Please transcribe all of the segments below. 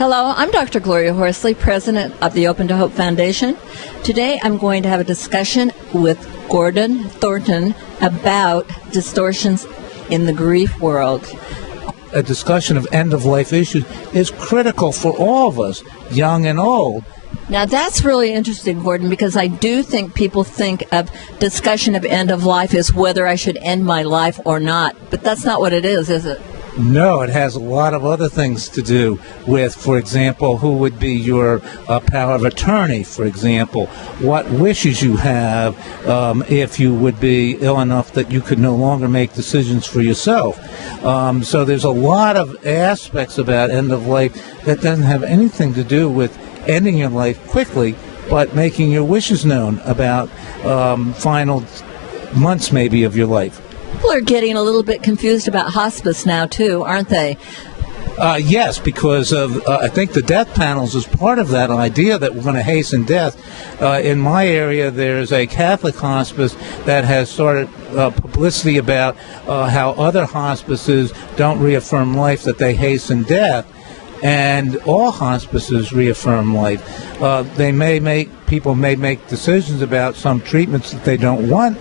Hello, I'm Dr. Gloria Horsley, president of the Open to Hope Foundation. Today I'm going to have a discussion with Gordon Thornton about distortions in the grief world. A discussion of end-of-life issues is critical for all of us, young and old. Now that's really interesting, Gordon, because I do think people think of discussion of end of life as whether I should end my life or not. But that's not what it is it? No, it has a lot of other things to do with, for example, who would be your power of attorney, for example, what wishes you have if you would be ill enough that you could no longer make decisions for yourself. So there's a lot of aspects about end of life that doesn't have anything to do with ending your life quickly, but making your wishes known about final months maybe of your life. People are getting a little bit confused about hospice now, too, aren't they? Yes, because of I think the death panels is part of that idea that we're going to hasten death. In my area, there's a Catholic hospice that has started publicity about how other hospices don't reaffirm life, that they hasten death. And all hospices reaffirm life. People may make decisions about some treatments that they don't want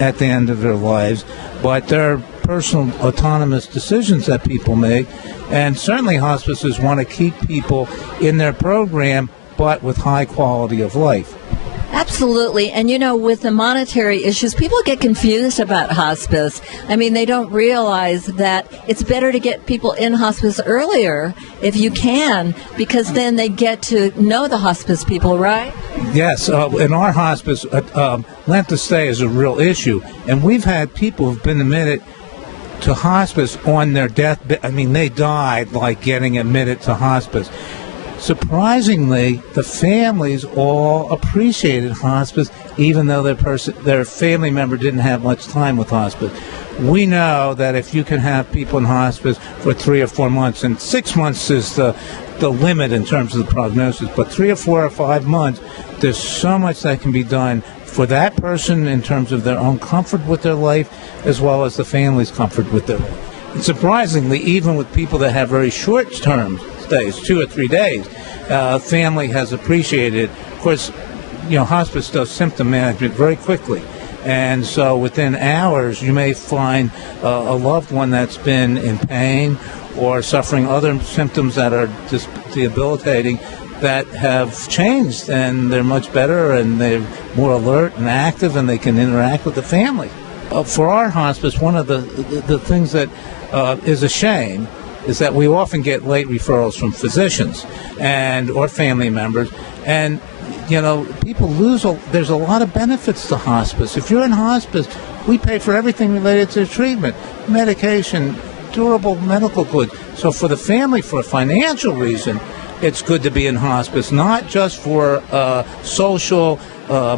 at the end of their lives, but they're personal autonomous decisions that people make. And certainly hospices want to keep people in their program, but with high quality of life. Absolutely. And, you know, with the monetary issues, people get confused about hospice. I mean, they don't realize that it's better to get people in hospice earlier if you can, because then they get to know the hospice people, right? Yes. In our hospice, length of stay is a real issue. And we've had people who've been admitted to hospice on their deathbed. I mean, they died like getting admitted to hospice. Surprisingly, the families all appreciated hospice, even though their family member didn't have much time with hospice. We know that if you can have people in hospice for 3 or 4 months, and 6 months is the limit in terms of the prognosis, but 3 or 4 or 5 months, there's so much that can be done for that person in terms of their own comfort with their life, as well as the family's comfort with their life. And surprisingly, even with people that have very short term stays, 2 or 3 days, family has appreciated. Of course, you know, hospice does symptom management very quickly. And so within hours, you may find a loved one that's been in pain or suffering other symptoms that are just debilitating that have changed, and they're much better, and they're more alert and active, and they can interact with the family. For our hospice, one of the things that is a shame is that we often get late referrals from physicians or family members, and you know, people there's a lot of benefits to hospice. If you're in hospice, we pay for everything related to treatment, medication, durable medical goods. So for the family, for a financial reason, it's good to be in hospice, not just for a social,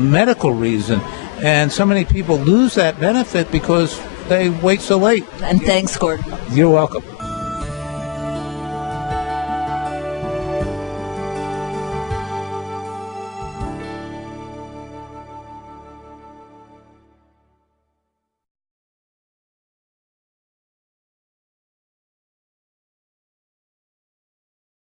medical reason. And so many people lose that benefit because they wait so late. And thanks, Gordon. You're welcome.